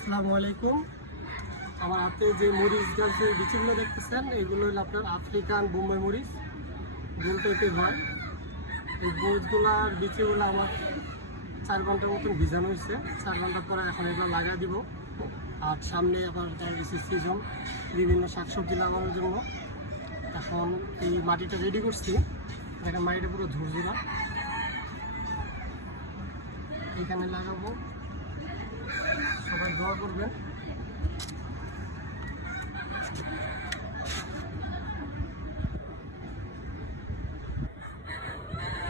আসসালামু আলাইকুম। আমার হাতে যে মরিচ গাছের বিচিগুলো দেখতেছেন এগুলো হলো আপনার আফ্রিকান বোম্বাই মরিচ, গোল টাইপের হয়। এই মরিচগুলার বিচিগুলো আমার 4 ঘন্টার মতন ভিজানো হয়েছে। 4 ঘন্টা পরে এখন এগুলো লাগাই দিব। আর সামনে আবার ডায়াবেটিস সিজন, বিভিন্ন শাকসবজি লাগানোর জন্য এখন এই মাটিটা রেডি করছি। দেখেন মাটিটা পুরো ঝুরঝুরা, এখানে লাগাবো। সবাই দোয়া করবেন।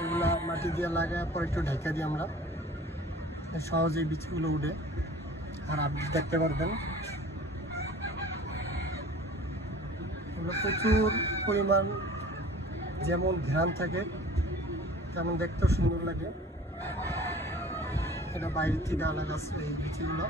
এগুলা মাটি দিয়ে লাগায় পর একটু ঢেকে দিই আমরা, সহজেই বীজগুলো উঠে। আর আপনি দেখতে পারবেন এগুলো প্রচুর পরিমাণ যেমন ঘ্রাণ থাকে তেমন দেখতেও সুন্দর লাগে। এটা বাইরের থেকে আলাদা আছে এই বীজগুলো।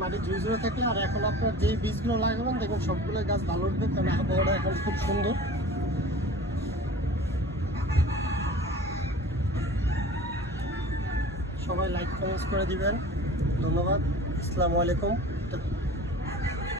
মাটি ঝুরঝুরে থাকলে আর এখন আপনার যেই বীজগুলো লাগাবেন দেখুন সবগুলো গাছ ভালো উঠবে, কারণ আবহাওয়াটা এখন খুব সুন্দর। সবাই লাইক কমেন্টস করে দিবেন। ধন্যবাদ। আসসালামু আলাইকুম।